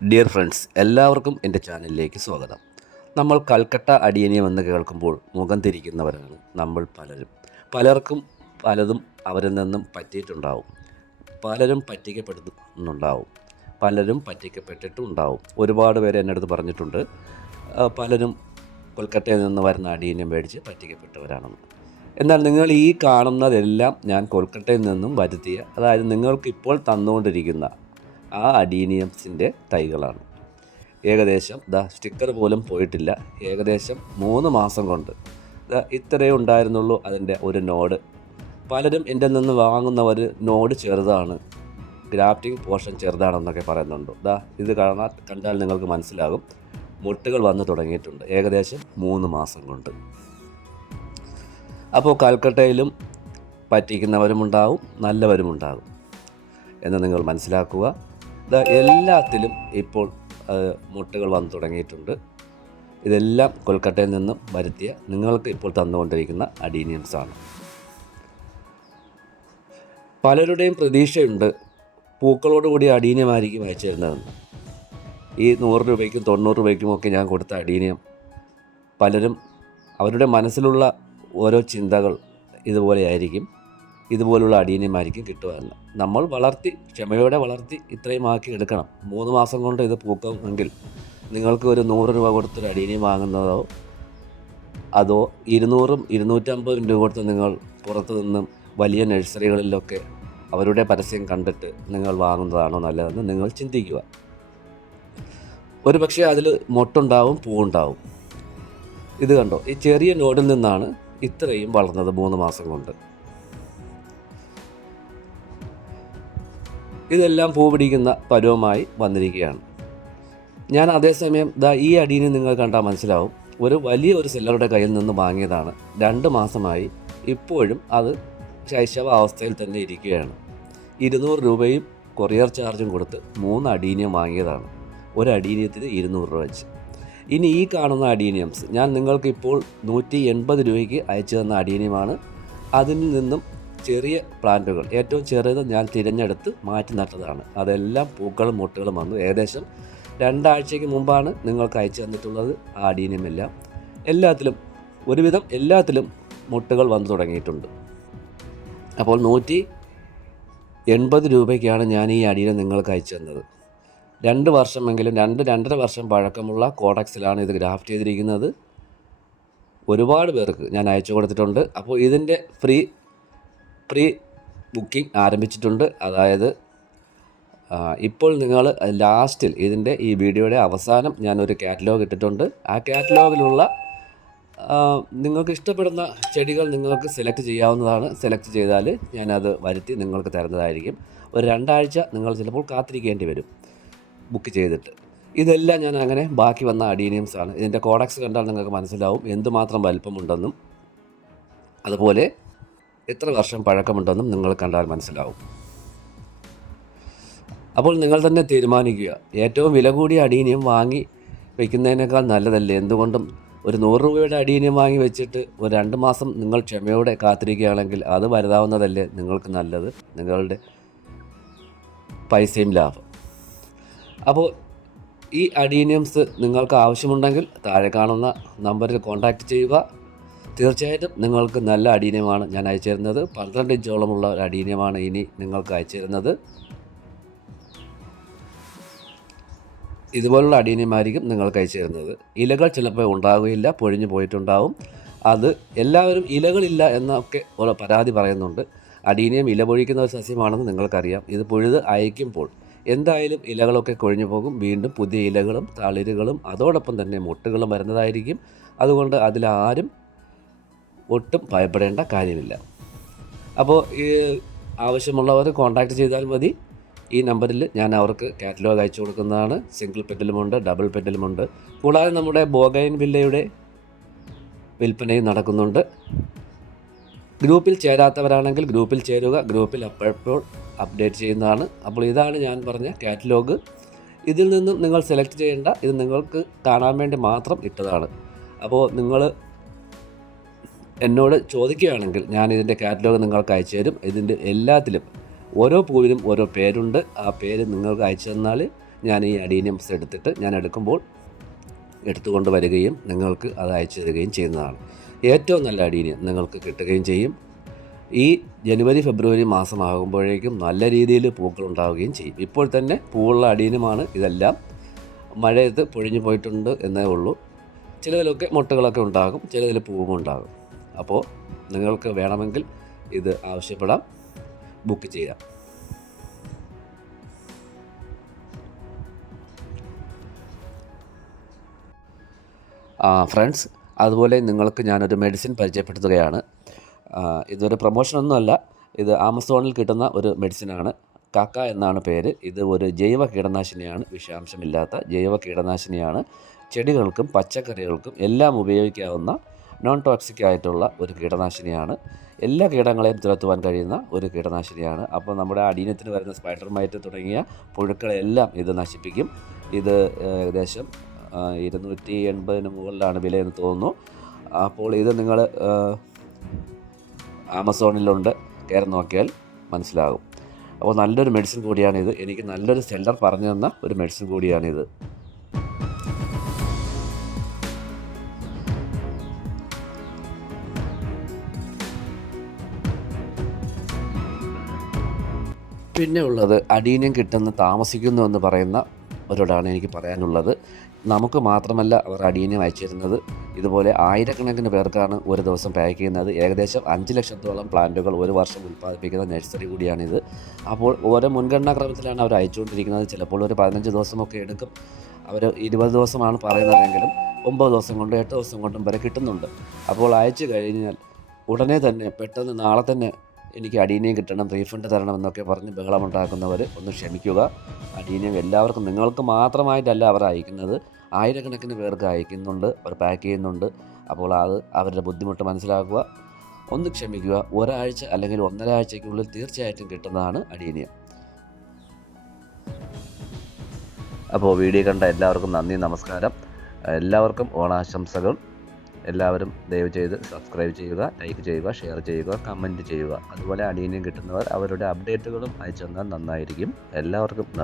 Dear friends എല്ലാവർക്കും എന്റെ ചാനലിലേക്ക് സ്വാഗതം. നമ്മൾ കൽക്കട്ട അടിയനിയം എന്ന് കേൾക്കുമ്പോൾ മുഖം തിരിക്കുന്നവരാണ് നമ്മൾ പലരും. പലർക്കും പലതും അവരിൽ നിന്നും പറ്റിയിട്ടുണ്ടാവും. പലരും പറ്റിക്കപ്പെടുന്നുണ്ടാവും. പലരും പറ്റിക്കപ്പെട്ടിട്ടും ഉണ്ടാവും ഒരുപാട് പേര് എന്റെ അടുത്ത് പറഞ്ഞിട്ടുണ്ട്. പലരും കൊൽക്കട്ടയിൽ നിന്ന് വരുന്ന അടിയനിയം മേടിച്ച് പറ്റിക്കപ്പെട്ടവരാണെന്ന് എന്നാൽ നിങ്ങൾ ഈ കാണുന്നതെല്ലാം ഞാൻ കൊൽക്കട്ടയിൽ നിന്നും വരുത്തിയ അതായത് നിങ്ങൾക്ക് ഇപ്പോൾ തന്നുകൊണ്ടിരിക്കുന്ന ആ അഡീനിയംസിന്റെ തൈകളാണ്. ഏകദേശം ദാ സ്റ്റിക്കർ പോലും പോയിട്ടില്ല. ഏകദേശം മൂന്ന് മാസം കൊണ്ട്. ദ ഇത്രയേ ഉണ്ടായിരുന്നുള്ളൂ അതിന്റെ ഒരു നോഡ്. പലരും എന്റെ നിന്ന് വാങ്ങുന്നവർ നോഡ് ചെറുതാണ്. ഗ്രാഫ്റ്റിംഗ് പോർഷൻ ചെറുതാണെന്നൊക്കെ പറയുന്നുണ്ട്. ദാ ഇത് കാണാൻ കണ്ടാൽ നിങ്ങൾക്ക് മനസ്സിലാകും. മുട്ടുകൾ വന്ന് തുടങ്ങിയിട്ടുണ്ട്. ഏകദേശം മൂന്ന് മാസം കൊണ്ട്. അപ്പോൾ കൽക്കട്ടയിലും പറ്റിക്കുന്നവരുമുണ്ടാവും നല്ലവരുമുണ്ടാകും. എന്ന് നിങ്ങൾ മനസ്സിലാക്കുക. എല്ലാത്തിലും ഇപ്പോൾ മുട്ടകൾ വന്നു തുടങ്ങിയിട്ടുണ്ട്. ഇതെല്ലാം കൊൽക്കട്ടയിൽ നിന്നും വരുത്തിയ നിങ്ങൾക്ക് ഇപ്പോൾ തന്നുകൊണ്ടിരിക്കുന്ന അഡീനിയൻസാണ് പലരുടെയും പ്രതീക്ഷയുണ്ട് പൂക്കളോടുകൂടി അടീനിയമായിരിക്കും അയച്ചു തരുന്നതെന്ന് ഈ നൂറ് രൂപയ്ക്കും തൊണ്ണൂറ് രൂപയ്ക്കും ഒക്കെ ഞാൻ കൊടുത്ത അടീനിയം പലരും അവരുടെ മനസ്സിലുള്ള ഓരോ ചിന്തകൾ ഇതുപോലെയായിരിക്കും. ഇതുപോലുള്ള അടിയനിമാരിക്കും കിട്ടുമെന്ന് നമ്മൾ വളർത്തി ക്ഷമയോടെ വളർത്തി ഇത്രയും ആക്കി എടുക്കണം. മൂന്ന് മാസം കൊണ്ട് ഇത് പൂക്കുമെങ്കിൽ നിങ്ങൾക്ക് ഒരു നൂറ് രൂപ കൊടുത്തൊരു അടിയനെ വാങ്ങുന്നതോ അതോ ഇരുന്നൂറും ഇരുന്നൂറ്റമ്പതും രൂപ കൊടുത്ത് നിങ്ങൾ പുറത്തു നിന്നും വലിയ നഴ്സറികളിലൊക്കെ അവരുടെ പരസ്യം കണ്ടിട്ട് നിങ്ങൾ വാങ്ങുന്നതാണോ നല്ലതെന്ന് നിങ്ങൾ ചിന്തിക്കുക. ഒരു പക്ഷേ അതിൽ മൊട്ടുണ്ടാവും പൂവുണ്ടാവും. ഇത് കണ്ടോ? ഈ ചെറിയ നോഡിൽ നിന്നാണ് ഇത്രയും വളർന്നത് മൂന്ന് മാസം കൊണ്ട്. ഇതെല്ലാം പൂ പിടിക്കുന്ന പരുവമായി വന്നിരിക്കുകയാണ്. ഞാൻ അതേസമയം ദാ ഈ അടീനെ നിങ്ങൾ കണ്ടാൽ മനസ്സിലാവും. ഒരു വലിയ ഒരു സെല്ലറുടെ കയ്യിൽ നിന്ന് വാങ്ങിയതാണ്. രണ്ട് മാസമായി ഇപ്പോഴും അത് ശൈശവ അവസ്ഥയിൽ തന്നെ ഇരിക്കുകയാണ്. ഇരുന്നൂറ് രൂപയും കൊറിയർ ചാർജും കൊടുത്ത് മൂന്ന് അടീനിയം വാങ്ങിയതാണ്. ഒരു അടീനിയത്തിന് ഇരുന്നൂറ് രൂപ വെച്ച്. ഇനി ഈ കാണുന്ന അഡീനിയംസ് ഞാൻ നിങ്ങൾക്ക് ഇപ്പോൾ നൂറ്റി എൺപത് രൂപയ്ക്ക് അയച്ചു തന്ന അഡീനിയമാണ് അതിൽ നിന്നും ചെറിയ പ്ലാന്റുകൾ. ഏറ്റവും ചെറുത് ഞാൻ തിരഞ്ഞെടുത്ത് മാറ്റി നട്ടതാണ്. അതെല്ലാം പൂക്കളും മുട്ടുകളും വന്നു. ഏകദേശം രണ്ടാഴ്ചയ്ക്ക് മുമ്പാണ് നിങ്ങൾക്ക് അയച്ചു തന്നിട്ടുള്ളത് ആ അഡീനിയം എല്ലാം. എല്ലാത്തിലും ഒരുവിധം എല്ലാത്തിലും മുട്ടുകൾ വന്നു തുടങ്ങിയിട്ടുണ്ട്. അപ്പോൾ നൂറ്റി എൺപത് രൂപയ്ക്കാണ് ഞാൻ ഈ അടിയിൽ നിങ്ങൾക്ക് അയച്ചു തന്നത്. രണ്ട് വർഷമെങ്കിലും രണ്ട് രണ്ടര വർഷം പഴക്കമുള്ള കോഡക്സിലാണ് ഇത് ഗ്രാഫ്റ്റ് ചെയ്തിരിക്കുന്നത്. ഒരുപാട് പേർക്ക് ഞാൻ അയച്ചു കൊടുത്തിട്ടുണ്ട്. അപ്പോൾ ഇതിന്റെ ഫ്രീ പ്രീ ബുക്കിംഗ് ആരംഭിച്ചിട്ടുണ്ട്. അതായത് ഇപ്പോൾ നിങ്ങൾ ലാസ്റ്റിൽ ഇതിന്റെ ഈ വീഡിയോയുടെ അവസാനം ഞാനൊരു കാറ്റലോഗ് ഇട്ടിട്ടുണ്ട്. ആ കാറ്റലോഗിലുള്ള നിങ്ങൾക്ക് ഇഷ്ടപ്പെടുന്ന ചെടികൾ നിങ്ങൾക്ക് സെലക്ട് ചെയ്യാവുന്നതാണ്. സെലക്ട് ചെയ്താൽ ഞാനത് വരുത്തി നിങ്ങൾക്ക് തരുന്നതായിരിക്കും. ഒരു രണ്ടാഴ്ച നിങ്ങൾ ചിലപ്പോൾ കാത്തിരിക്കേണ്ടി വരും ബുക്ക് ചെയ്തിട്ട്. ഇതെല്ലാം ഞാൻ അങ്ങനെ ബാക്കി വന്ന അഡീനിയംസ് ആണ്. ഇതിന്റെ കോഡക്സ് കണ്ടാൽ നിങ്ങൾക്ക് മനസ്സിലാവും എന്തുമാത്രം വലിപ്പമുണ്ടെന്നും. അതുപോലെ എത്ര വർഷം പഴക്കമുണ്ടെന്നും നിങ്ങൾ കണ്ടാൽ മനസ്സിലാവും. അപ്പോൾ നിങ്ങൾ തന്നെ തീരുമാനിക്കുക. ഏറ്റവും വില കൂടിയ അടീനിയം വാങ്ങി വയ്ക്കുന്നതിനേക്കാൾ നല്ലതല്ലേ? എന്തുകൊണ്ടും ഒരു നൂറ് രൂപയുടെ അടീനിയം വാങ്ങി വെച്ചിട്ട് ഒരു രണ്ട് മാസം നിങ്ങൾ ക്ഷമയോടെ കാത്തിരിക്കുകയാണെങ്കിൽ അത് വലുതാവുന്നതല്ലേ നിങ്ങൾക്ക് നല്ലത്? നിങ്ങളുടെ പൈസയും ലാഭം. അപ്പോൾ ഈ അഡീനിയംസ് നിങ്ങൾക്ക് ആവശ്യമുണ്ടെങ്കിൽ താഴെ കാണുന്ന നമ്പറിൽ കോൺടാക്റ്റ് ചെയ്യുക. തീർച്ചയായിട്ടും നിങ്ങൾക്ക് നല്ല അടീനയമാണ് ഞാൻ അയച്ചു തരുന്നത് പന്ത്രണ്ട് ഇഞ്ചോളമുള്ള ഒരു അടീനയമാണ് ഇനി നിങ്ങൾക്ക് അയച്ചു തരുന്നത് ഇതുപോലുള്ള അടീനയമായിരിക്കും നിങ്ങൾക്ക് അയച്ചു തരുന്നത് ഇലകൾ ചിലപ്പോൾ ഉണ്ടാകുകയില്ല പൊഴിഞ്ഞു പോയിട്ടുണ്ടാവും. അത് എല്ലാവരും ഇലകളില്ല എന്നൊക്കെ പരാതി പറയുന്നുണ്ട്. അടീനിയം ഇല പൊഴിക്കുന്ന ഒരു സസ്യമാണെന്ന് നിങ്ങൾക്കറിയാം. ഇത് പൊഴുത് അയക്കുമ്പോൾ എന്തായാലും ഇലകളൊക്കെ കൊഴിഞ്ഞു പോകും. വീണ്ടും പുതിയ ഇലകളും തളിരുകളും അതോടൊപ്പം തന്നെ മുട്ടുകളും വരുന്നതായിരിക്കും. അതുകൊണ്ട് അതിലാരും ഒട്ടും ഭയപ്പെടേണ്ട കാര്യമില്ല. അപ്പോൾ ഈ ആവശ്യമുള്ളവർ കോൺടാക്ട് ചെയ്താൽ മതി. ഈ നമ്പറിൽ ഞാൻ അവർക്ക് കാറ്റലോഗ് അയച്ചു കൊടുക്കുന്നതാണ്. സിംഗിൾ പെറ്റലുമുണ്ട് ഡബിൾ പെറ്റലുമുണ്ട് കൂടാതെ നമ്മുടെ ബോഗൈൻ വില്ലയുടെ വിൽപ്പനയും നടക്കുന്നുണ്ട്. ഗ്രൂപ്പിൽ ചേരാത്തവരാണെങ്കിൽ ഗ്രൂപ്പിൽ ചേരുക. ഗ്രൂപ്പിൽ അപ്പോഴപ്പോൾ അപ്ഡേറ്റ് ചെയ്യുന്നതാണ്. അപ്പോൾ ഇതാണ് ഞാൻ പറഞ്ഞ കാറ്റലോഗ് ഇതിൽ നിന്നും നിങ്ങൾ സെലക്ട് ചെയ്യേണ്ട ഇത് നിങ്ങൾക്ക് കാണാൻ വേണ്ടി മാത്രം ഇട്ടതാണ്. അപ്പോൾ നിങ്ങൾ എന്നോട് ചോദിക്കുകയാണെങ്കിൽ ഞാൻ ഇതിന്റെ കാറ്റലോഗ് നിങ്ങൾക്ക് അയച്ചു തരും. ഇതിന്റെ എല്ലാത്തിലും ഓരോ പൂവിനും ഓരോ പേരുണ്ട്. ആ പേര് നിങ്ങൾക്ക് അയച്ചു തന്നാൽ ഞാൻ ഈ അഡീനിയംസ് എടുത്തിട്ട് ഞാൻ എടുക്കുമ്പോൾ എടുത്തുകൊണ്ട് വരികയും നിങ്ങൾക്ക് അത് അയച്ചു തരികയും ചെയ്യുന്നതാണ്. ഏറ്റവും നല്ല അഡീനിയം നിങ്ങൾക്ക് കിട്ടുകയും ചെയ്യും. ഈ ജനുവരി ഫെബ്രുവരി മാസമാകുമ്പോഴേക്കും നല്ല രീതിയിൽ പൂക്കൾ ഉണ്ടാവുകയും ചെയ്യും. ഇപ്പോൾ തന്നെ പൂവുള്ള അടീനുമാണ് ഇതെല്ലാം. മഴയത്ത് പൊഴിഞ്ഞു പോയിട്ടുണ്ട് എന്നേ ഉള്ളൂ. ചിലതിലൊക്കെ മുട്ടകളൊക്കെ ഉണ്ടാകും ചിലതിൽ പൂവും ഉണ്ടാകും അപ്പോൾ നിങ്ങൾക്ക് വേണമെങ്കിൽ ഇത് ആവശ്യപ്പെടാം. ബുക്ക് ചെയ്യാം. ഫ്രണ്ട്സ് അതുപോലെ നിങ്ങൾക്ക് ഞാനൊരു മെഡിസിൻ പരിചയപ്പെടുത്തുകയാണ്. ഇതൊരു പ്രൊമോഷനൊന്നുമല്ല ഇത് ആമസോണിൽ കിട്ടുന്ന ഒരു മെഡിസിനാണ് കാക്ക എന്നാണ് പേര്. ഇത് ഒരു ജൈവ കീടനാശിനിയാണ്. വിഷാംശമില്ലാത്ത ജൈവ കീടനാശിനിയാണ്. ചെടികൾക്കും പച്ചക്കറികൾക്കും എല്ലാം ഉപയോഗിക്കാവുന്ന നോൺ ടോക്സിക് ആയിട്ടുള്ള ഒരു കീടനാശിനിയാണ്. എല്ലാ കീടങ്ങളെയും തുരത്തുവാൻ കഴിയുന്ന ഒരു കീടനാശിനിയാണ്. അപ്പോൾ നമ്മുടെ അടീനത്തിന് വരുന്ന സ്പൈഡർ മൈറ്റ് തുടങ്ങിയ പുഴുക്കളെല്ലാം ഇത് നശിപ്പിക്കും. ഇത് ഏകദേശം ഇരുന്നൂറ്റി എൺപതിന് മുകളിലാണ് വിലയെന്ന് തോന്നുന്നു. അപ്പോൾ ഇത് നിങ്ങൾ ആമസോണിലുണ്ട്. കയറി നോക്കിയാൽ മനസ്സിലാകും. അപ്പോൾ നല്ലൊരു മെഡിസിൻ കൂടിയാണിത്. എനിക്ക് നല്ലൊരു സെല്ലർ പറഞ്ഞു തന്ന ഒരു മെഡിസിൻ കൂടിയാണിത്. പിന്നെ ഉള്ളത് അടീനം കിട്ടുന്ന താമസിക്കുന്നു എന്ന് പറയുന്ന ഒരോടാണ് എനിക്ക് പറയാനുള്ളത്. നമുക്ക് മാത്രമല്ല അവർ അടീനം അയച്ചിരുന്നത്. ഇതുപോലെ ആയിരക്കണക്കിന് പേർക്കാണ് ഒരു ദിവസം പാക്ക് ചെയ്യുന്നത്. ഏകദേശം അഞ്ച് ലക്ഷത്തോളം പ്ലാന്റുകൾ ഒരു വർഷം ഉൽപ്പാദിപ്പിക്കുന്ന നഴ്സറി കൂടിയാണിത്. അപ്പോൾ ഓരോ മുൻഗണനാ ക്രമത്തിലാണ് അവർ അയച്ചുകൊണ്ടിരിക്കുന്നത്. ചിലപ്പോൾ ഒരു പതിനഞ്ച് ദിവസമൊക്കെ എടുക്കും. അവർ ഇരുപത് ദിവസമാണ് പറയുന്നതെങ്കിലും ഒമ്പത് ദിവസം കൊണ്ടും എട്ട് ദിവസം കൊണ്ടും വരെ കിട്ടുന്നുണ്ട്. അപ്പോൾ അയച്ചു കഴിഞ്ഞാൽ ഉടനെ തന്നെ പെട്ടെന്ന് നാളെ തന്നെ എനിക്ക് അടീനയും കിട്ടണം റീഫണ്ട് തരണം എന്നൊക്കെ പറഞ്ഞ് ബഹളമുണ്ടാക്കുന്നവർ ഒന്ന് ക്ഷമിക്കുക. അടീനയും എല്ലാവർക്കും നിങ്ങൾക്ക് മാത്രമായിട്ടല്ല അവർ അയക്കുന്നത്. ആയിരക്കണക്കിന് പേർക്ക് അയക്കുന്നുണ്ട് അവർ പാക്ക് ചെയ്യുന്നുണ്ട്. അപ്പോൾ അത് അവരുടെ ബുദ്ധിമുട്ട് മനസ്സിലാക്കുക. ഒന്ന് ക്ഷമിക്കുക ഒരാഴ്ച അല്ലെങ്കിൽ ഒന്നര ആഴ്ചയ്ക്കുള്ളിൽ തീർച്ചയായിട്ടും കിട്ടുന്നതാണ് അടീനിയം. അപ്പോൾ വീഡിയോ കണ്ട എല്ലാവർക്കും നന്ദി നമസ്കാരം. എല്ലാവർക്കും ഓണാശംസകൾ. എല്ലാവരും ദയവ് ചെയ്ത് സബ്സ്ക്രൈബ് ചെയ്യുക ലൈക്ക് ചെയ്യുക ഷെയർ ചെയ്യുക കമന്റ് ചെയ്യുക. അതുപോലെ അടിയനും കിട്ടുന്നവർ അവരുടെ അപ്ഡേറ്റുകളും അയച്ചു തന്നാൽ നന്നായിരിക്കും. എല്ലാവർക്കും നന്ദി.